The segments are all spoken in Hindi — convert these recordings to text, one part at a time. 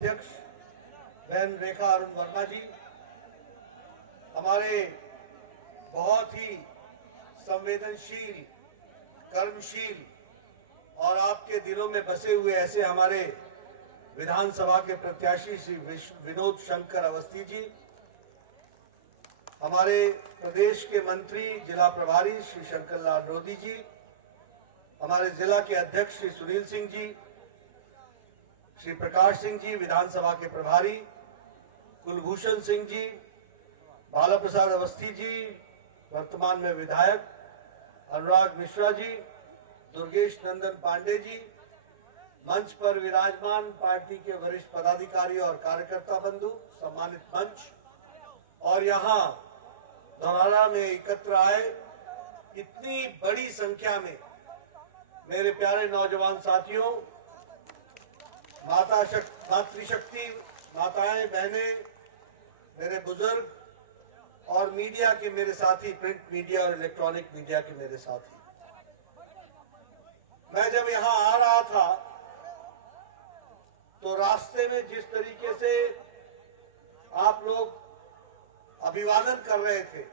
अध्यक्ष बहन रेखा अरुण वर्मा जी, हमारे बहुत ही संवेदनशील, कर्मशील और आपके दिलों में बसे हुए ऐसे हमारे विधानसभा के प्रत्याशी श्री विनोद शंकर अवस्थी जी, हमारे प्रदेश के मंत्री जिला प्रभारी श्री शंकर लाल रोधी जी, हमारे जिला के अध्यक्ष श्री सुनील सिंह जी, श्री प्रकाश सिंह जी विधानसभा के प्रभारी, कुलभूषण सिंह जी, बाला प्रसाद अवस्थी जी वर्तमान में विधायक, अनुराग मिश्रा जी, दुर्गेश नंदन पांडे जी, मंच पर विराजमान पार्टी के वरिष्ठ पदाधिकारी और कार्यकर्ता बंधु, सम्मानित मंच और यहाँ धौरारा में एकत्र आए इतनी बड़ी संख्या में मेरे प्यारे नौजवान साथियों, मातृशक्ति, माताएं, बहनें, मेरे बुजुर्ग और मीडिया के मेरे साथी, प्रिंट मीडिया और इलेक्ट्रॉनिक मीडिया के मेरे साथी, मैं जब यहां आ रहा था तो रास्ते में जिस तरीके से आप लोग अभिवादन कर रहे थे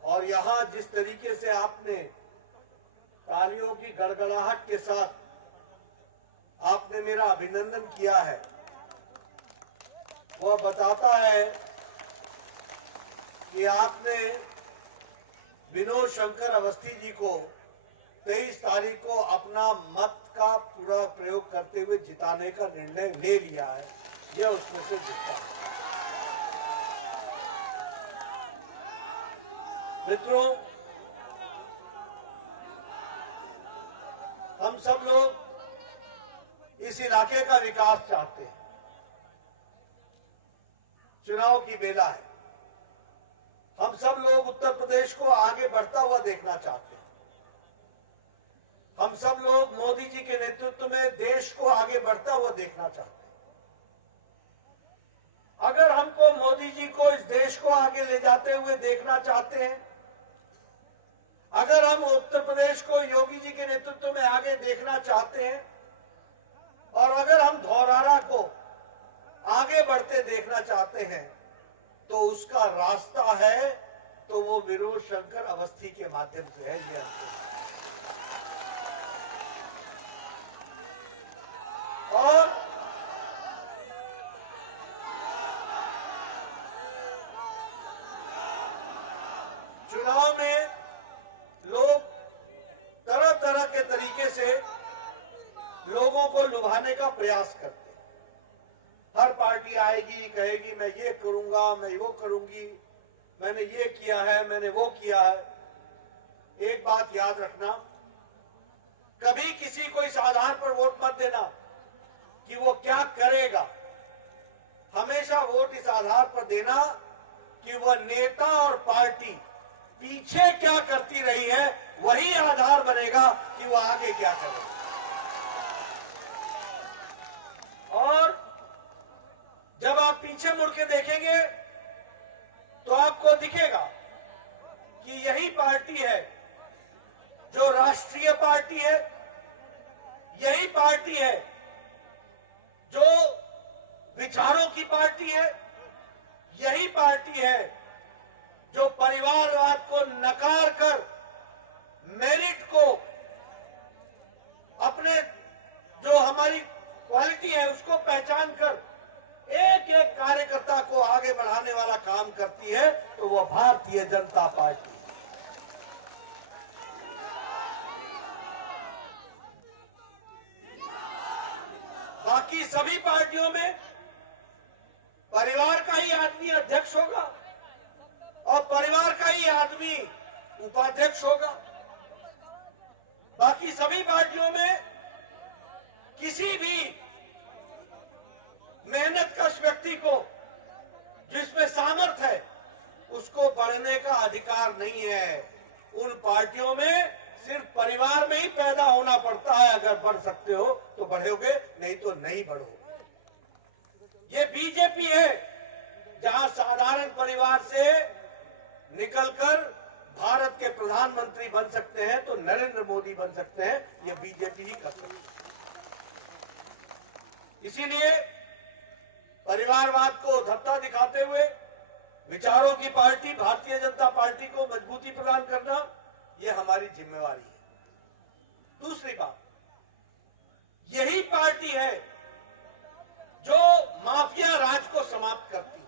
और यहां जिस तरीके से आपने तालियों की गड़गड़ाहट के साथ आपने मेरा अभिनंदन किया है, वह बताता है कि आपने विनोद शंकर अवस्थी जी को 23 तारीख को अपना मत का पूरा प्रयोग करते हुए जिताने का निर्णय ले लिया है। यह उसमें से दिखता है। मित्रों, हम सब लोग इस इलाके का विकास चाहते हैं। चुनाव की बेला है। हम सब लोग उत्तर प्रदेश को आगे बढ़ता हुआ देखना चाहते हैं। हम सब लोग मोदी जी के नेतृत्व में देश को आगे बढ़ता हुआ देखना चाहते हैं। अगर हमको मोदी जी को इस देश को आगे ले जाते हुए देखना चाहते हैं, अगर हम उत्तर प्रदेश को योगी जी के नेतृत्व में आगे देखना चाहते हैं और अगर हम धौरारा को आगे बढ़ते देखना चाहते हैं, तो उसका रास्ता है तो वो विनोद शंकर अवस्थी के माध्यम से है। ये और चुनाव में लोग तरह तरह के तरीके से लोगों को लुभाने का प्रयास करते हैं। हर पार्टी आएगी, कहेगी मैं ये करूंगा, मैं वो करूंगी, मैंने ये किया है, मैंने वो किया है। एक बात याद रखना, कभी किसी को इस आधार पर वोट मत देना कि वो क्या करेगा। हमेशा वोट इस आधार पर देना कि वह नेता और पार्टी पीछे क्या करती रही है, वही आधार बनेगा कि वह आगे क्या करेगा। और जब आप पीछे मुड़ के देखेंगे तो आपको दिखेगा कि यही पार्टी है जो राष्ट्रीय पार्टी है, यही पार्टी है जो विचारों की पार्टी है, यही पार्टी है जो परिवारवाद को नकार कर मेरिट को, अपने जो हमारी क्वालिटी है उसको पहचान कर एक एक कार्यकर्ता को आगे बढ़ाने वाला काम करती है, तो वह भारतीय जनता पार्टी। बाकी सभी पार्टियों में परिवार का ही आदमी अध्यक्ष होगा और परिवार का ही आदमी उपाध्यक्ष होगा। बाकी सभी पार्टियों में किसी भी मेहनतकश व्यक्ति को जिसमें सामर्थ्य है उसको बढ़ने का अधिकार नहीं है। उन पार्टियों में सिर्फ परिवार में ही पैदा होना पड़ता है। अगर बढ़ सकते हो तो बढ़ोगे, नहीं तो नहीं बढ़ोगे। ये बीजेपी है जहां साधारण परिवार से निकलकर भारत के प्रधानमंत्री बन सकते हैं तो नरेंद्र मोदी बन सकते हैं। ये बीजेपी ही कर सकती है। इसीलिए परिवारवाद को धत्ता दिखाते हुए विचारों की पार्टी भारतीय जनता पार्टी को मजबूती प्रदान करना, यह हमारी जिम्मेवारी है। दूसरी बात, यही पार्टी है जो माफिया राज को समाप्त करती है,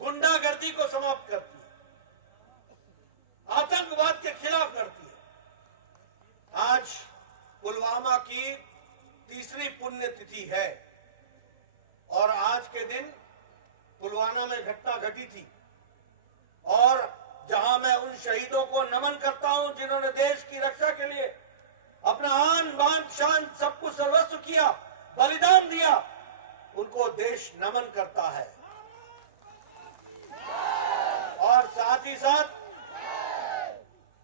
गुंडागर्दी को समाप्त करती है, आतंकवाद के खिलाफ करती है। आज पुलवामा की तीसरी पुण्यतिथि है और आज के दिन पुलवामा में घटना घटी थी और जहां मैं उन शहीदों को नमन करता हूं जिन्होंने देश की रक्षा के लिए अपना आन बान शान सब कुछ सर्वस्व किया, बलिदान दिया, उनको देश नमन करता है। और साथ ही साथ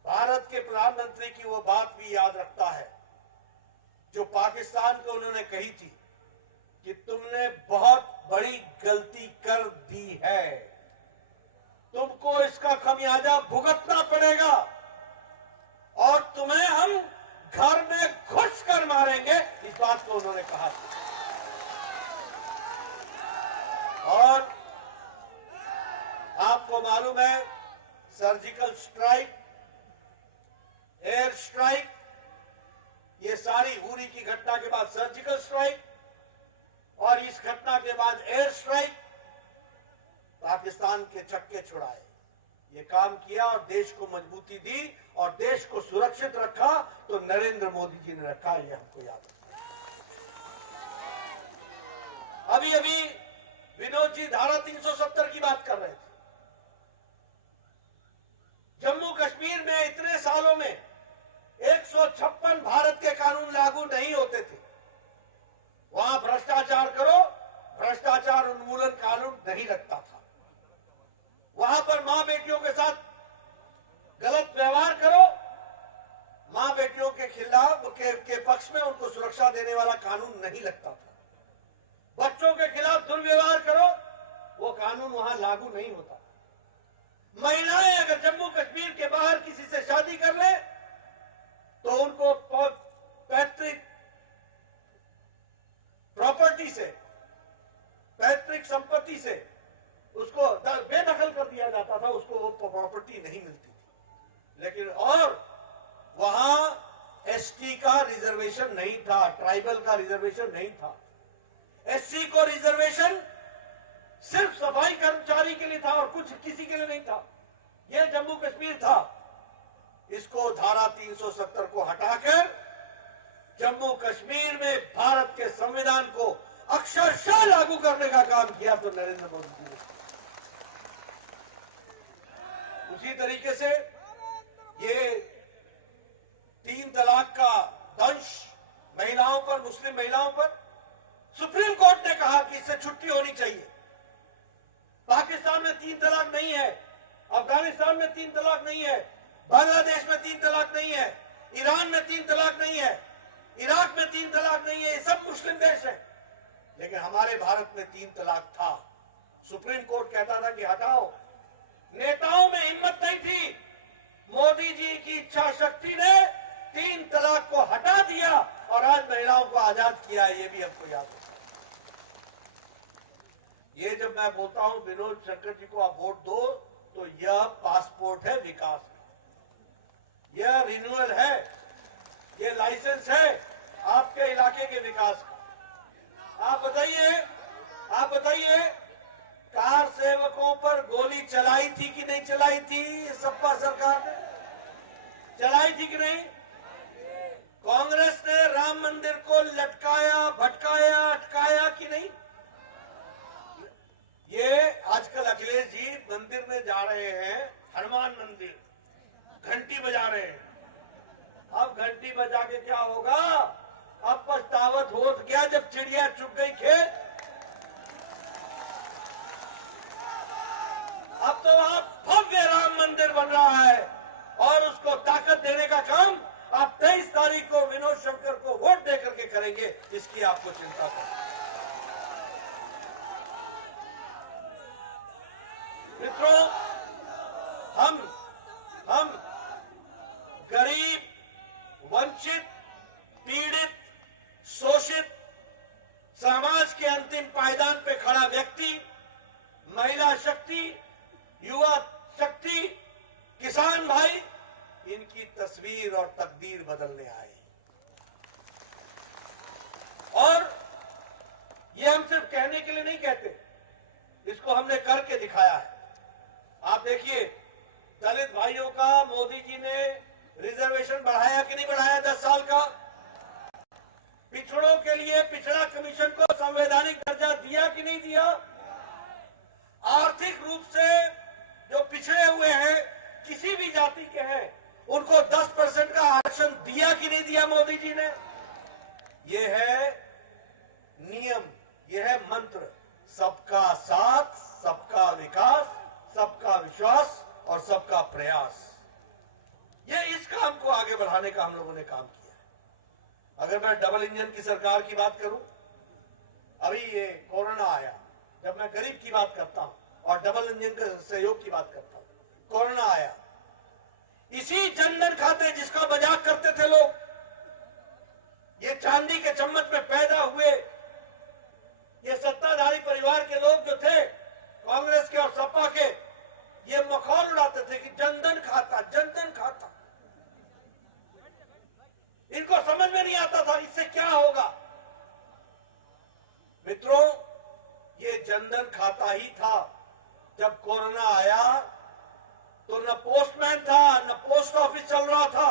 भारत के प्रधानमंत्री की वो बात भी याद रखता है जो पाकिस्तान को उन्होंने कही थी कि तुमने बहुत बड़ी गलती कर दी है, तुमको इसका खमियाजा भुगतना पड़ेगा और तुम्हें हम घर में घुस कर मारेंगे, इस बात को उन्होंने कहा था। और आपको मालूम है, सर्जिकल स्ट्राइक, एयर स्ट्राइक, ये सारी उरी की घटना के बाद सर्जिकल स्ट्राइक और इस घटना के बाद एयर स्ट्राइक, पाकिस्तान के छक्के छुड़ाए, ये काम किया और देश को मजबूती दी और देश को सुरक्षित रखा तो नरेंद्र मोदी जी ने रखा, ये हमको याद है। अभी अभी विनोद जी धारा 370 की बात कर रहे थे। जम्मू कश्मीर में इतने सालों में 156 भारत के कानून लागू नहीं होते थे। वहां भ्रष्टाचार करो, भ्रष्टाचार उन्मूलन कानून नहीं लगता था। वहां पर मां बेटियों के साथ गलत व्यवहार करो, मां बेटियों के खिलाफ के पक्ष में उनको सुरक्षा देने वाला कानून नहीं लगता था। बच्चों के खिलाफ दुर्व्यवहार करो, वो कानून वहां लागू नहीं होता। महिलाएं अगर जम्मू कश्मीर के बाहर किसी से शादी कर ले तो उनको पैतृक प्रॉपर्टी से, पैतृक संपत्ति से उसको बेदखल कर दिया जाता था, उसको वो प्रॉपर्टी नहीं मिलती थी। लेकिन और वहां एसटी का रिजर्वेशन नहीं था, ट्राइबल का रिजर्वेशन नहीं था। एससी को रिजर्वेशन सिर्फ सफाई कर्मचारी के लिए था और कुछ किसी के लिए नहीं था। यह जम्मू कश्मीर था। इसको धारा 370 को हटाकर जम्मू कश्मीर में भारत के संविधान को अक्षरशः लागू करने का काम किया तो नरेंद्र मोदी जी ने। उसी तरीके से ये 3 तलाक का दंश महिलाओं पर, मुस्लिम महिलाओं पर, सुप्रीम कोर्ट ने कहा कि इससे छुट्टी होनी चाहिए। पाकिस्तान में 3 तलाक नहीं है, अफगानिस्तान में 3 तलाक नहीं है, बांग्लादेश में 3 तलाक नहीं है, ईरान में 3 तलाक नहीं है, इराक में 3 तलाक नहीं है, ये सब मुस्लिम देश है। लेकिन हमारे भारत में 3 तलाक था। सुप्रीम कोर्ट कहता था कि हटाओ। नेताओं में हिम्मत नहीं थी। मोदी जी की इच्छा शक्ति ने 3 तलाक को हटा दिया और आज महिलाओं को आजाद किया है, ये भी हमको याद है। ये जब मैं बोलता हूं विनोद शंकर जी को आप वोट दो, तो यह पासपोर्ट है विकास का, यह रिन्यूअल है, ये लाइसेंस है आपके इलाके के विकास का। आप बताइए कार सेवकों पर गोली चलाई थी कि नहीं चलाई थी? सपा सरकार ने चलाई थी कि नहीं? कांग्रेस ने राम मंदिर को लटकाया, भटकाया, अटकाया कि नहीं? ये आजकल अखिलेश जी मंदिर में जा रहे हैं, हनुमान मंदिर, घंटी बजा रहे हैं। अब घंटी बजा के क्या होगा? अब पछतावत हो गया जब चिड़िया चुग गई खेत। अब तो वहां भव्य राम मंदिर बन रहा है और उसको ताकत देने का काम आप 23 तारीख को विनोद शंकर को वोट देकर के करेंगे, इसकी आपको चिंता करें। मित्रों, हम गरीब, वंचित, पीड़ित, शोषित समाज के अंतिम पायदान पे खड़े ये हम सिर्फ कहने के लिए नहीं कहते, इसको हमने करके दिखाया है। आप देखिए, दलित भाइयों का मोदी जी ने रिजर्वेशन बढ़ाया कि नहीं बढ़ाया 10 साल का? पिछड़ों के लिए पिछड़ा कमीशन को संवैधानिक दर्जा दिया कि नहीं दिया? आर्थिक रूप से जो पिछड़े हुए हैं, किसी भी जाति के हैं, उनको 10% का आरक्षण दिया कि नहीं दिया मोदी जी ने? ये है नियम, ये है मंत्र, सबका साथ, सबका विकास, सबका विश्वास और सबका प्रयास। ये इस काम को आगे बढ़ाने का हम लोगों ने काम किया है। अगर मैं डबल इंजन की सरकार की बात करूं, अभी ये कोरोना आया, जब मैं गरीब की बात करता हूं और डबल इंजन के सहयोग की बात करता हूं, कोरोना आया, इसी जनधन खाते जिसका मजाक करते थे लोग, ये चांदी के चम्मच में पैदा हुए ये सत्ताधारी परिवार के लोग जो थे, कांग्रेस के और सपा के, ये मखौल उड़ाते थे कि जनधन खाता, जनधन खाता। इनको समझ में नहीं आता था इससे क्या होगा। मित्रों, ये जनधन खाता ही था। जब कोरोना आया तो न पोस्टमैन था, न पोस्ट ऑफिस चल रहा था,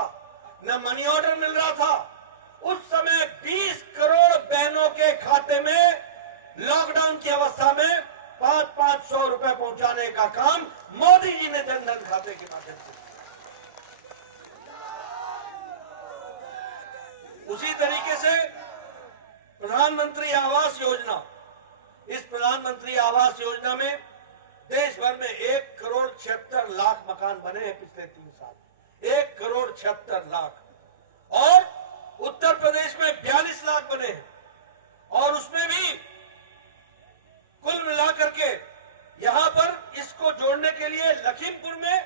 न मनी ऑर्डर मिल रहा था। उस समय 20 करोड़ बहनों के खाते में लॉकडाउन की अवस्था में 500 रुपए पहुंचाने का काम मोदी जी ने जनधन खाते के माध्यम से किया। उसी तरीके से प्रधानमंत्री आवास योजना, इस प्रधानमंत्री आवास योजना में देश भर में 1,76,00,000 मकान बने हैं पिछले 3 साल। 1,76,00,000 और उत्तर प्रदेश में 42 लाख बने हैं। और उसमें भी कुल मिलाकर के यहां पर इसको जोड़ने के लिए लखीमपुर में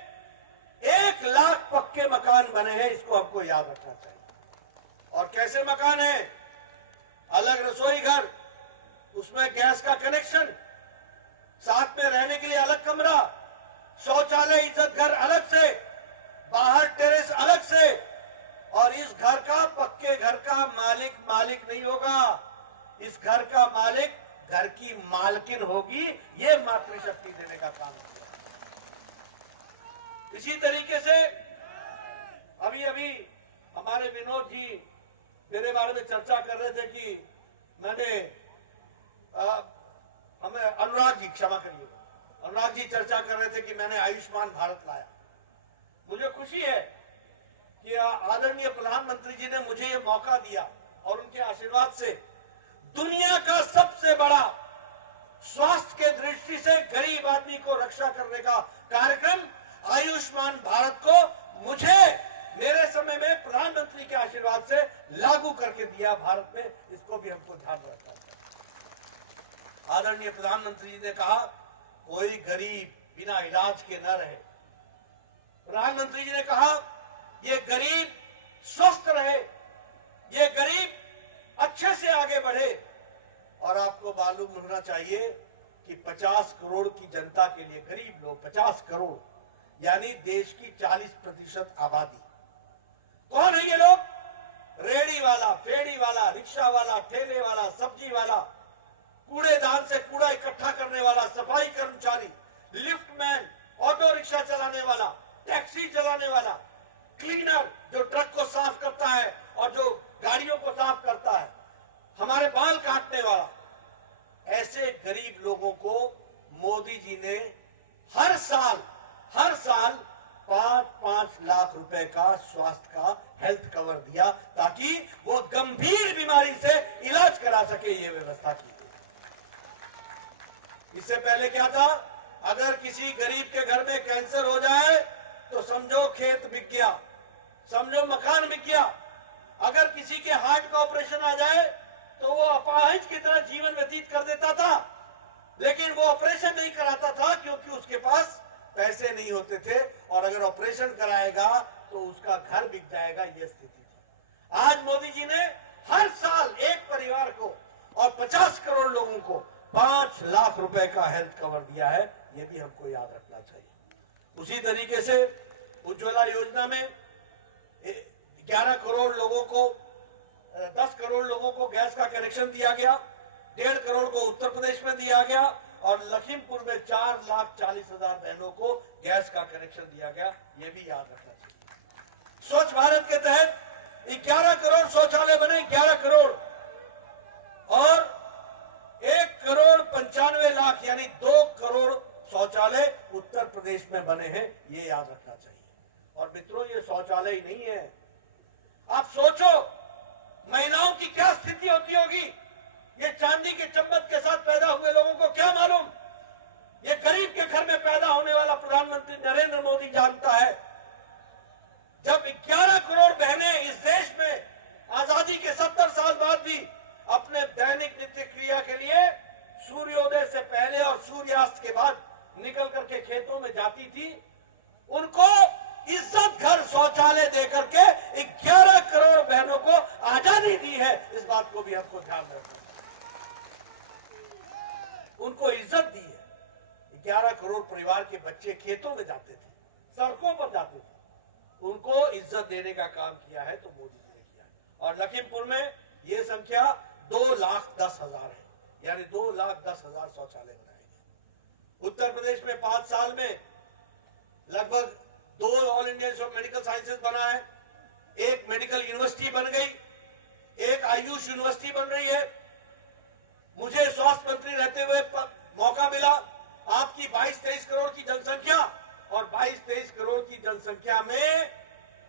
1 लाख पक्के मकान बने हैं। इसको हमको याद रखना चाहिए। और कैसे मकान है? अलग रसोई घर, उसमें गैस का कनेक्शन, साथ में रहने के लिए अलग कमरा, शौचालय इज्जत घर अलग से, बाहर टेरेस अलग से। और इस घर का, पक्के घर का मालिक नहीं होगा। इस घर का मालिक घर की मालकिन होगी। ये मातृशक्ति देने का काम किया। इसी तरीके से अभी हमारे विनोद जी मेरे बारे में चर्चा कर रहे थे कि मैंने हमें अनुराग जी, क्षमा करिए, अनुराग जी चर्चा कर रहे थे कि मैंने आयुष्मान भारत लाया। मुझे खुशी है कि आदरणीय प्रधानमंत्री जी ने मुझे ये मौका दिया और उनके आशीर्वाद से दुनिया का सबसे बड़ा स्वास्थ्य के दृष्टि से गरीब आदमी को रक्षा करने का कार्यक्रम आयुष्मान भारत को मुझे मेरे समय में प्रधानमंत्री के आशीर्वाद से लागू करके दिया भारत में। इसको भी हमको ध्यान रखना चाहिए। आदरणीय प्रधानमंत्री जी ने कहा कोई गरीब बिना इलाज के न रहे। प्रधानमंत्री जी ने कहा ये गरीब स्वस्थ रहे, ये गरीब अच्छे से आगे बढ़े। और आपको मालूम होना चाहिए कि 50 करोड़ की जनता के लिए, गरीब लोग 50 करोड़ यानी देश की 40% आबादी। कौन है ये लोग? रेड़ी वाला, फेड़ी वाला, रिक्शा वाला, ठेले वाला, सब्जी वाला, कूड़ेदान से कूड़ा इकट्ठा करने वाला, सफाई कर्मचारी, लिफ्टमैन, ऑटो रिक्शा चलाने वाला, टैक्सी चलाने वाला, क्लीनर जो ट्रक को साफ करता है और जो गाड़ियों को साफ करता है, हमारे बाल काटने वाला। ऐसे गरीब लोगों को मोदी जी ने हर साल 5-5 लाख रुपए का स्वास्थ्य का हेल्थ कवर दिया ताकि वो गंभीर बीमारी से इलाज करा सके। ये व्यवस्था की। इससे पहले क्या था? अगर किसी गरीब के घर में कैंसर हो जाए तो समझो खेत बिक गया, समझो मकान बिक गया। अगर किसी के हार्ट का ऑपरेशन आ जाए तो वो अपाहिज की तरह जीवन व्यतीत कर देता था, लेकिन वो ऑपरेशन नहीं कराता था क्योंकि उसके पास पैसे नहीं होते थे। और अगर ऑपरेशन कराएगा तो उसका घर बिक जाएगा। ये स्थिति थी। आज मोदी जी ने हर साल एक परिवार को और 50 करोड़ लोगों को 5 लाख रुपए का हेल्थ कवर दिया है। ये भी हमको याद रखना चाहिए। उसी तरीके से उज्ज्वला योजना में 11 करोड़ लोगों को, 10 करोड़ लोगों को गैस का कनेक्शन दिया गया, 1.5 करोड़ को उत्तर प्रदेश में दिया गया और लखीमपुर में 4,40,000 बहनों को गैस का कनेक्शन दिया गया। ये भी याद रखना चाहिए। स्वच्छ भारत के तहत 11 करोड़ शौचालय बने, 11 करोड़, और 1,95,00,000 यानी 2 करोड़ शौचालय उत्तर प्रदेश में बने हैं। ये याद रखना चाहिए। और मित्रों, ये शौचालय ही नहीं है। आप सोचो महिलाओं की क्या स्थिति होती होगी। ये चांदी के चम्मच के साथ पैदा हुए लोगों को क्या मालूम। ये गरीब के घर में पैदा होने वाला प्रधानमंत्री नरेंद्र मोदी जानता है। जब 11 करोड़ बहनें इस देश में आजादी के 70 साल बाद भी अपने दैनिक नित्य क्रिया के लिए सूर्योदय से पहले और सूर्यास्त के बाद निकल करके खेतों में जाती थी, उनको इज्जत घर शौचालय देकर के 11 करोड़ बहनों को आजादी दी है। इस बात को भी हमको ध्यान रखना, उनको इज्जत दी है। 11 करोड़ परिवार के बच्चे खेतों में जाते थे, सड़कों पर जाते थे, उनको इज्जत देने का काम किया है तो मोदी जी ने किया है। और लखीमपुर में ये संख्या 2,10,000 है, यानी 2,10,000 शौचालय बनाए गए। उत्तर प्रदेश में 5 साल में लगभग 2 all India institute of medical sciences बना है, 1 मेडिकल यूनिवर्सिटी बन गई, 1 आयुष यूनिवर्सिटी बन रही है। मुझे स्वास्थ्य मंत्री रहते हुए मौका मिला। आपकी 22-23 करोड़ की जनसंख्या, और 22-23 करोड़ की जनसंख्या में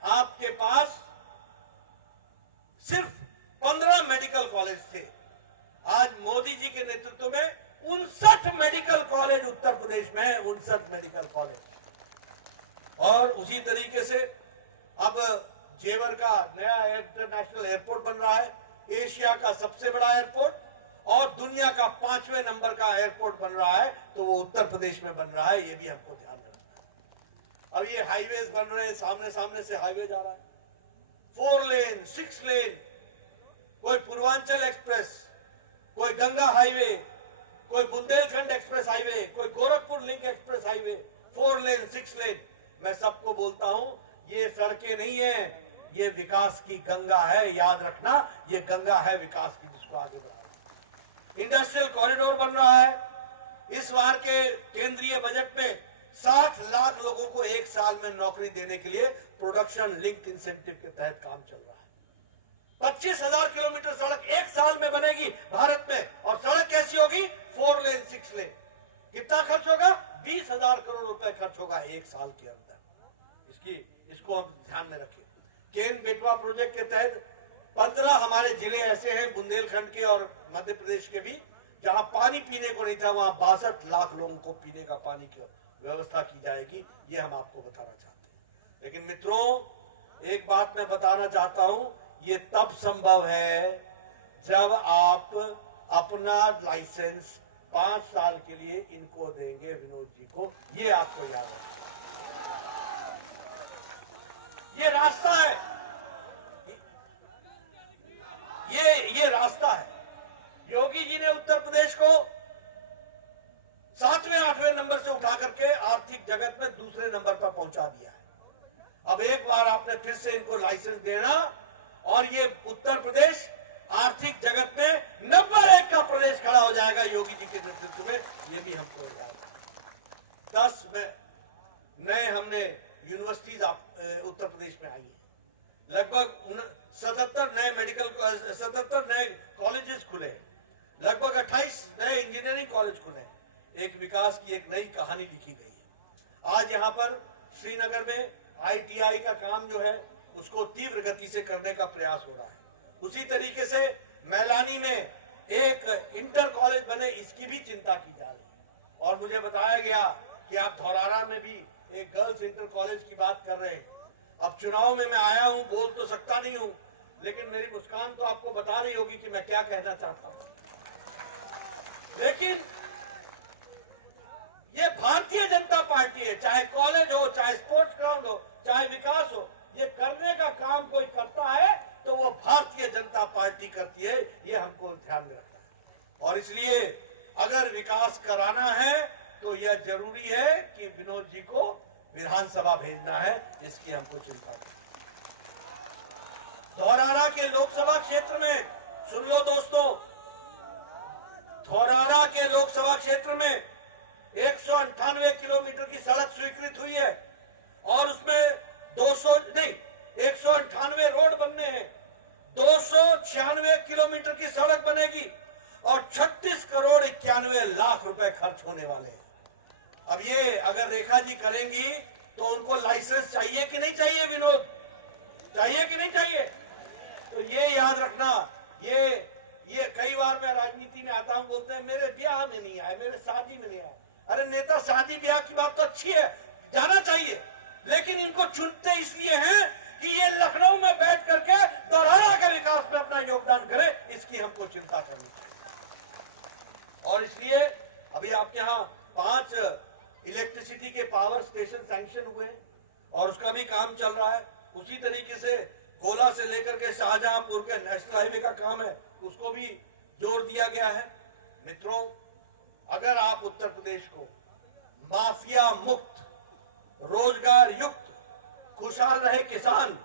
आपके पास सिर्फ 15 मेडिकल कॉलेज थे। आज मोदी जी के नेतृत्व में 59 मेडिकल कॉलेज उत्तर प्रदेश में है, 59 मेडिकल कॉलेज। और उसी तरीके से अब जेवर का नया इंटरनेशनल एयरपोर्ट बन रहा है, एशिया का सबसे बड़ा एयरपोर्ट, और दुनिया का 5वें नंबर का एयरपोर्ट बन रहा है, तो वो उत्तर प्रदेश में बन रहा है। ये भी हमको ध्यान रखना है। अब ये हाईवेज बन रहे हैं, सामने सामने से हाईवे जा रहा है, 4 लेन, 6 लेन, कोई पूर्वांचल एक्सप्रेस, कोई गंगा हाईवे, कोई बुंदेलखंड एक्सप्रेस हाईवे, कोई गोरखपुर लिंक एक्सप्रेस हाईवे, 4 लेन, 6 लेन। मैं सबको बोलता हूं, ये सड़कें नहीं है, ये विकास की गंगा है। याद रखना, ये गंगा है विकास की, जिसको आगे बढ़ाना। इंडस्ट्रियल कॉरिडोर बन रहा है। इस बार के केंद्रीय बजट में 60 लाख लोगों को 1 साल में नौकरी देने के लिए प्रोडक्शन लिंक इंसेंटिव के तहत काम चल रहा है। 25,000 किलोमीटर सड़क 1 साल में बनेगी भारत में। और सड़क कैसी होगी? 4 लेन, 6 लेन। कितना खर्च होगा? 20,000 करोड़ रुपए खर्च होगा 1 साल के अंदर। इसको हम ध्यान में रखें। केन बेटवा प्रोजेक्ट के तहत 15 हमारे जिले ऐसे हैं, बुंदेलखंड के और मध्य प्रदेश के भी, जहां पानी पीने को नहीं था, वहां 62 लाख लोगों को पीने का पानी की व्यवस्था की जाएगी। ये हम आपको बताना चाहते हैं। लेकिन मित्रों, एक बात मैं बताना चाहता हूं, ये तब संभव है जब आप अपना लाइसेंस 5 साल के लिए इनको देंगे, विनोद जी को। ये आपको याद रखना, ये रास्ता है, ये रास्ता है। योगी जी ने उत्तर प्रदेश को 7वें 8वें नंबर से उठा करके आर्थिक जगत में दूसरे नंबर पर पहुंचा दिया है। अब एक बार आपने फिर से इनको लाइसेंस देना, और ये उत्तर प्रदेश आर्थिक जगत में नंबर 1 का प्रदेश खड़ा हो जाएगा योगी जी के नेतृत्व में। ये भी हमको याद है। 10 नए हमने यूनिवर्सिटीज उत्तर प्रदेश में आई है। लगभग 77 नए कॉलेजेस खुले, लगभग 28 नए इंजीनियरिंग कॉलेज खुले। एक विकास की एक नई कहानी लिखी गई है। आज यहाँ पर श्रीनगर में ITI का काम जो है उसको तीव्र गति से करने का प्रयास हो रहा है। उसी तरीके से मैलानी में एक इंटर कॉलेज बने, इसकी भी चिंता की जा रही है। और मुझे बताया गया कि आप धौरारा में भी एक गर्ल्स इंटर कॉलेज की बात कर रहे हैं। अब चुनाव में मैं आया हूं, बोल तो सकता नहीं हूं, लेकिन मेरी मुस्कान तो आपको बता रही होगी कि मैं क्या कहना चाहता हूं। लेकिन ये भारतीय जनता पार्टी है, चाहे कॉलेज हो, चाहे स्पोर्ट्स ग्राउंड हो, चाहे विकास हो, ये करने का काम कोई करता है तो वो भारतीय जनता पार्टी करती है। ये हमको ध्यान में रखना है। और इसलिए अगर विकास कराना है तो यह जरूरी है कि विनोद जी को विधानसभा भेजना है, इसकी हमको चिंता नहीं। धौरारा के लोकसभा क्षेत्र में सुन लो दोस्तों, धौरारा लोकसभा क्षेत्र में 198 किलोमीटर की सड़क स्वीकृत हुई है और उसमें 198 रोड बनने हैं, 296 किलोमीटर की सड़क बनेगी और 36 करोड़ 91 लाख रुपए खर्च होने वाले हैं। अब ये अगर रेखा जी करेंगी तो उनको लाइसेंस चाहिए कि नहीं चाहिए? विनोद, चाहिए कि नहीं चाहिए? तो ये याद रखना, ये कई बार मैं राजनीति में आता हूं, बोलते हैं मेरे ब्याह में नहीं आए, मेरे शादी में नहीं आए। अरे नेता, शादी ब्याह की बात तो अच्छी है, जाना चाहिए, लेकिन इनको चुनते इसलिए हैं कि ये लखनऊ में बैठ करके दोराहा के विकास में अपना योगदान करे, इसकी हमको चिंता करनी चाहिए। और इसलिए अभी आपके यहाँ 5 इलेक्ट्रिसिटी के पावर स्टेशन सैंक्शन हुए हैं और उसका भी काम चल रहा है। उसी तरीके से गोला से लेकर के शाहजहांपुर के नेशनल हाईवे का काम है, उसको भी जोर दिया गया है। मित्रों, अगर आप उत्तर प्रदेश को माफिया मुक्त, रोजगार युक्त, खुशहाल रहे किसान,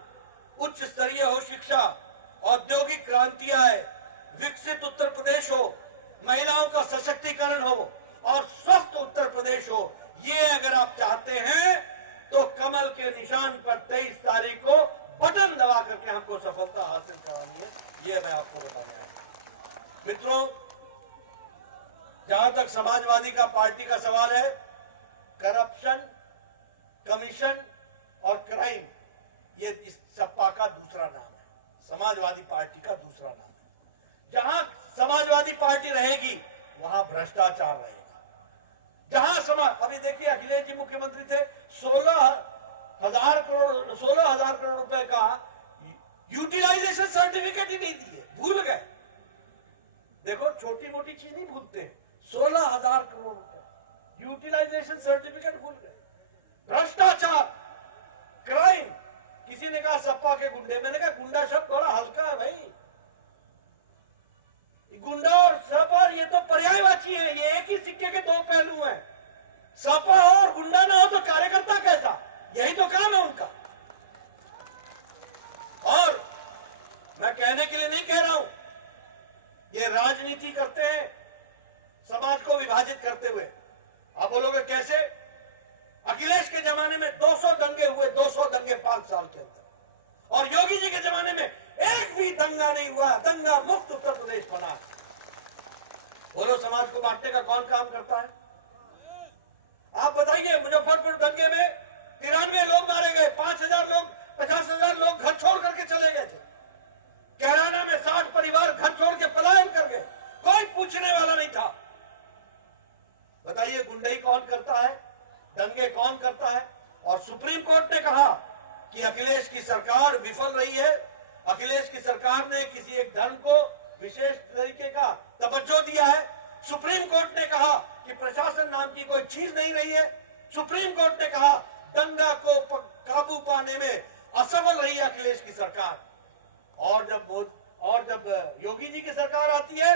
उच्च स्तरीय हो शिक्षा, औद्योगिक क्रांति आए, विकसित उत्तर प्रदेश हो, महिलाओं का सशक्तिकरण हो और स्वस्थ उत्तर प्रदेश हो, ये अगर आप चाहते हैं तो कमल के निशान पर 23 तारीख को बटन दबा करके हमको सफलता हासिल करानी है, ये मैं आपको बताने आया। मित्रों, जहां तक समाजवादी का पार्टी का सवाल है, करप्शन, कमीशन और क्राइम, ये इस सपा का दूसरा नाम है, समाजवादी पार्टी का दूसरा नाम है। जहां समाजवादी पार्टी रहेगी वहां भ्रष्टाचार रहेगा। जहां अभी देखिए, अखिलेश जी मुख्यमंत्री थे, 16,000 करोड़ रुपए का यूटिलाइजेशन सर्टिफिकेट ही नहीं दिए, भूल गए। देखो, छोटी मोटी चीज नहीं भूलते, 16,000 करोड़ रुपए यूटिलाइजेशन सर्टिफिकेट भूल गए। भ्रष्टाचार, क्राइम, किसी ने कहा सपा के गुंडे, मैंने कहा गुंडा शब्द बड़ा हल्का है भाई, गुंडा और सपा ये तो पर्यायवाची है, ये एक ही सिक्के के दो पहलू हैं। सपा हो और गुंडा ना हो तो कार्यकर्ता कैसा? यही तो काम है उनका। और मैं कहने के लिए नहीं कह रहा हूं, ये राजनीति करते हैं समाज को विभाजित करते हुए। आप बोलोगे कैसे? अखिलेश के जमाने में 200 दंगे हुए, 200 दंगे 5 साल के अंदर, और योगी जी के जमाने में एक भी दंगा नहीं हुआ, दंगा मुक्त उत्तर प्रदेश बना। बोलो, समाज को बांटने का कौन काम करता है? आप बताइए, मुजफ्फरपुर दंगे में 93 लोग मारे गए, 5,000 लोग, 50,000 लोग घर छोड़ करके चले गए थे। कैराना में 60 परिवार घर छोड़ के पलायन कर गए, कोई पूछने वाला नहीं था। बताइए, गुंडई कौन करता है, दंगे कौन करता है? और सुप्रीम कोर्ट ने कहा कि अखिलेश की सरकार विफल रही है, अखिलेश की सरकार ने किसी एक धर्म को विशेष तरीके का तवज्जो दिया है। सुप्रीम कोर्ट ने कहा कि प्रशासन नाम की कोई चीज नहीं रही है। सुप्रीम कोर्ट ने कहा दंगा को काबू पाने में असफल रही है अखिलेश की सरकार। और जब योगी जी की सरकार आती है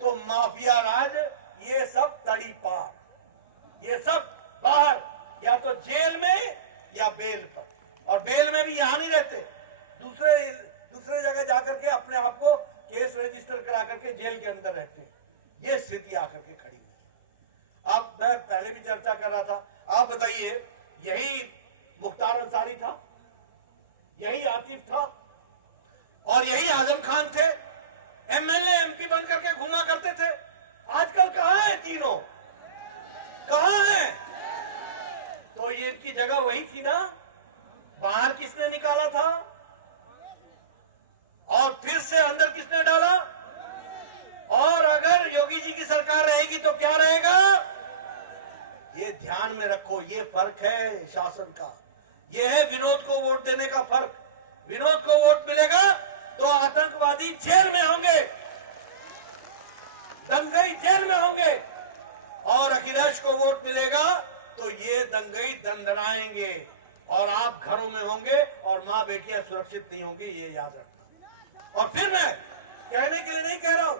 तो माफिया राज, ये सब तड़ी पार, ये सब बाहर, या तो जेल में या बेल पर, और बेल में भी यहां नहीं रहते, दूसरे जगह जाकर के अपने आप को केस रजिस्टर करा करके जेल के अंदर रहते हैं। ये स्थिति आकर के खड़ी है। अब मैं पहले भी चर्चा कर रहा था, आप बताइए, यही मुख्तार अंसारी था, यही आतिफ था और यही आजम खान थे, एमएलए एमपी बन करके घूमा करते थे। आजकल कहां है तीनों, कहां है? तो ये इनकी जगह वही थी ना, बाहर किसने निकाला था और फिर से अंदर किसने डाला? और अगर योगी जी की सरकार रहेगी तो क्या रहेगा? ये ध्यान में रखो, ये फर्क है शासन का, ये है विनोद को वोट देने का फर्क। विनोद को वोट मिलेगा तो आतंकवादी जेल में होंगे, दंगई जेल में होंगे, और अखिलेश को वोट मिलेगा तो ये दंगई दंदनाएंगे और आप घरों में होंगे और मां बेटियां सुरक्षित नहीं होंगी, ये याद रखना। और फिर मैं कहने के लिए नहीं कह रहा हूं,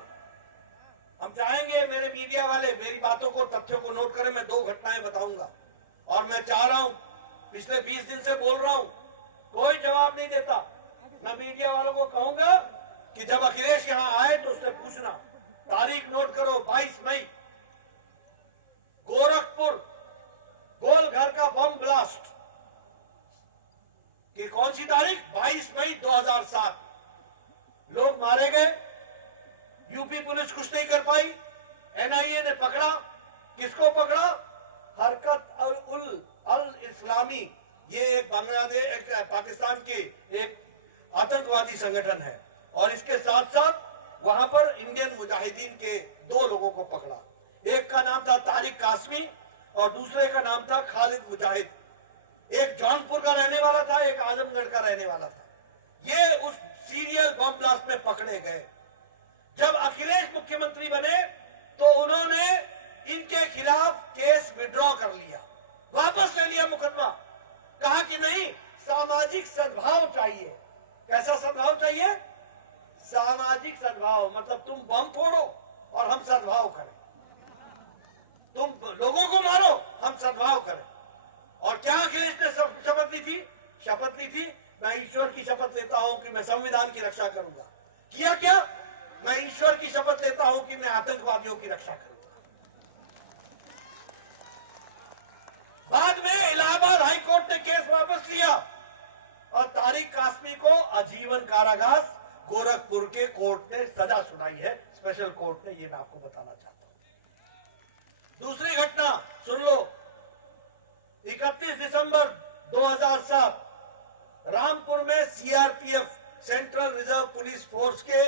हम चाहेंगे मेरे मीडिया वाले मेरी बातों को, तथ्यों को नोट करें। मैं 2 घटनाएं बताऊंगा और मैं चाह रहा हूं, पिछले 20 दिन से बोल रहा हूं, कोई जवाब नहीं देता। मैं मीडिया वालों को कहूंगा कि जब अखिलेश यहां आए तो उससे पूछना, तारीख नोट करो, 22 मई एनआईए ने पकड़ा। किसको पकड़ा? हरकत अल इस्लामी, ये एक बांग्लादेश, एक पाकिस्तान की एक आतंकवादी संगठन है। और इसके साथ साथ वहां पर इंडियन मुजाहिदीन के 2 लोगों को पकड़ा। एक का नाम था तारिक कासमी और दूसरे का नाम था खालिद मुजाहिद। एक जौनपुर का रहने वाला था, एक आजमगढ़ का रहने वाला था। ये उस सीरियल बम ब्लास्ट में पकड़े गए। जब अखिलेश मुख्यमंत्री बने तो उन्होंने इनके खिलाफ केस विड्रॉ कर लिया, वापस ले लिया मुकदमा। कहा कि नहीं, सामाजिक सद्भाव चाहिए। कैसा सद्भाव चाहिए? सामाजिक सद्भाव, मतलब तुम बम फोड़ो और हम सद्भाव करें, तुम लोगों को मारो, हम सद्भाव करें। और क्या अखिलेश ने शपथ ली थी? शपथ ली थी, मैं ईश्वर की शपथ लेता हूं कि मैं संविधान की रक्षा करूंगा। किया क्या? मैं ईश्वर की शपथ लेता हूं कि मैं आतंकवादियों की रक्षा करूंगा। बाद में इलाहाबाद हाईकोर्ट ने केस वापस लिया और तारिक कासमी को आजीवन कारावास गोरखपुर के कोर्ट ने सजा सुनाई है, स्पेशल कोर्ट ने। ये मैं आपको बताना चाहता हूं। दूसरी घटना सुन लो। 31 दिसंबर 2007 रामपुर में CRPF, central reserve police force के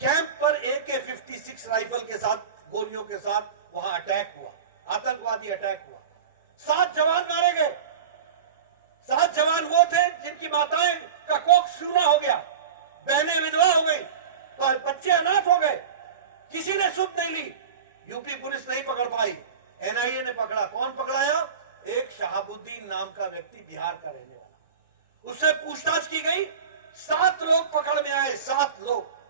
कैंप पर AK-56 राइफल के साथ, गोलियों के साथ वहां अटैक हुआ, आतंकवादी अटैक हुआ। 7 जवान मारे गए। 7 जवान वो थे जिनकी माताएं का कोख सूना हो गया, बहनें विधवा हो गई, बच्चे अनाथ हो गए। किसी ने सुध नहीं ली। यूपी पुलिस नहीं पकड़ पाई, एनआईए ने पकड़ा। कौन पकड़ाया? एक शहाबुद्दीन नाम का व्यक्ति, बिहार का रहने वाला। उससे पूछताछ की गई, 7 लोग पकड़ में आए, 7 लोग।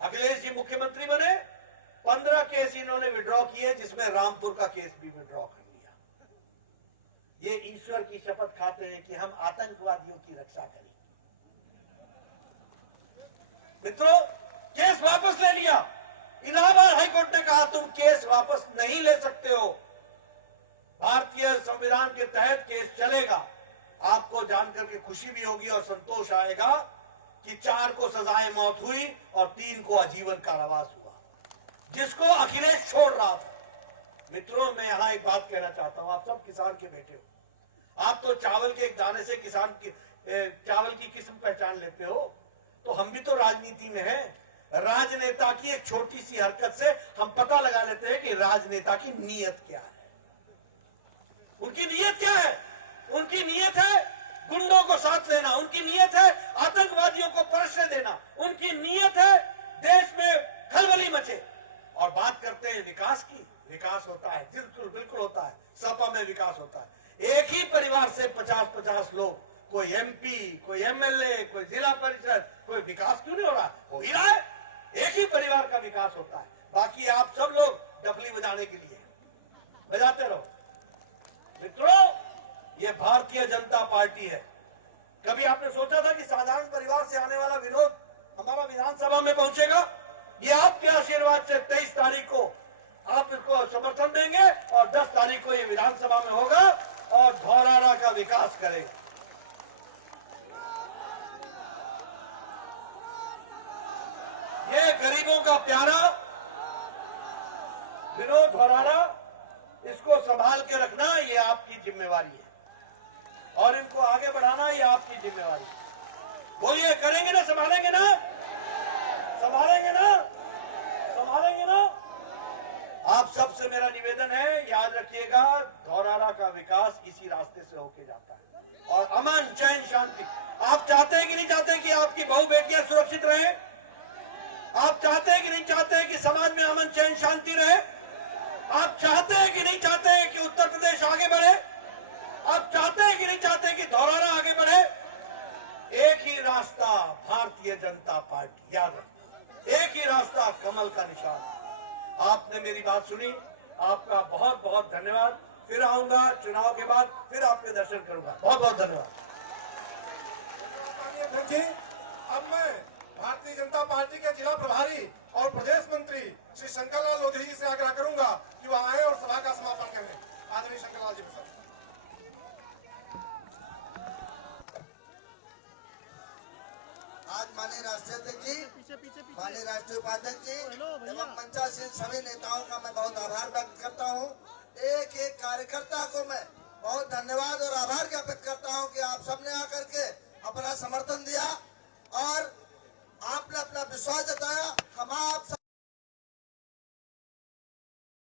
अखिलेश जी मुख्यमंत्री बने, 15 केस इन्होंने विड्रॉ किए, जिसमें रामपुर का केस भी विड्रॉ कर लिया। ये ईश्वर की शपथ खाते हैं कि हम आतंकवादियों की रक्षा करेंगे। मित्रों, केस वापस ले लिया। इलाहाबाद हाईकोर्ट ने कहा तुम केस वापस नहीं ले सकते हो, भारतीय संविधान के तहत केस चलेगा। आपको जानकर के खुशी भी होगी और संतोष आएगा कि 4 को सजाए मौत हुई और 3 को आजीवन कारावास हुआ, जिसको अखिलेश छोड़ रहा था। मित्रों, मैं यहां एक बात कहना चाहता हूं। आप सब किसान के बेटे हो। आप तो चावल के एक दाने से किसान की चावल की किस्म पहचान लेते हो। तो हम भी तो राजनीति में हैं। राजनेता की एक छोटी सी हरकत से हम पता लगा लेते हैं कि राजनेता की नीयत क्या है। उनकी नीयत क्या है? उनकी नीयत है गुंडों को साथ लेना, उनकी नीयत है आतंकवादियों को परसने देना, उनकी नीयत है देश में खलबली मचे। और बात करते हैं विकास की। विकास होता है, बिल्कुल होता है। सपा में विकास होता है। एक ही परिवार से 50-50 लोग, कोई एमपी, कोई एमएलए, कोई जिला परिषद, कोई विकास क्यों नहीं हो रहा? हो ही रहा है। एक ही परिवार का विकास होता है। बाकी आप सब लोग डफली बजाने के लिए बजाते रहो। मित्रों, ये भारतीय जनता पार्टी है। कभी आपने सोचा था कि साधारण परिवार से आने वाला विनोद हमारा विधानसभा में पहुंचेगा? ये आपके आशीर्वाद से 23 तारीख को आप इसको समर्थन देंगे और 10 तारीख को ये विधानसभा में होगा और धौरारा का विकास करेगा। ये गरीबों का प्यारा विनोद धौरारा, इसको संभाल के रखना ये आपकी जिम्मेवारी है और इनको आगे बढ़ाना ये आपकी जिम्मेवारी है। बोलिए, करेंगे ना? संभालेंगे ना? संभालेंगे ना? संभालेंगे ना? आप सबसे मेरा निवेदन है, याद रखिएगा, धौरारा का विकास इसी रास्ते से होके जाता है। और अमन, चैन, शांति। आप चाहते हैं कि नहीं चाहते कि आपकी बहु बेटियां सुरक्षित रहें? आप चाहते हैं कि नहीं चाहते हैं कि समाज में अमन, चैन, शांति रहे? आप चाहते हैं कि नहीं चाहते हैं कि उत्तर प्रदेश आगे बढ़े? आप चाहते हैं कि नहीं चाहते हैं कि धौरारा आगे बढ़े? एक ही रास्ता भारतीय जनता पार्टी, याद रखना, एक ही रास्ता, कमल का निशान। आपने मेरी बात सुनी, आपका बहुत बहुत धन्यवाद। फिर आऊंगा चुनाव के बाद, फिर आपके दर्शन करूंगा। बहुत बहुत धन्यवाद। अब मैं भारतीय जनता पार्टी के जिला प्रभारी और प्रदेश मंत्री श्री शंकरलाल लोधी जी से आग्रह करूंगा कि वह आए और सभा का समापन करें। आदरणीय शंकरलाल जी प्रसाद। आज माननीय राष्ट्राध्यक्ष जी माननीय राष्ट्रीय उपाध्यक्ष जी एवं मंचासीन सभी नेताओं का मैं बहुत आभार व्यक्त करता हूं। एक एक कार्यकर्ता को मैं बहुत धन्यवाद और आभार ज्ञापित करता हूं कि आप सबने आकर के अपना समर्थन दिया और आपने अपना विश्वास जताया। हम आप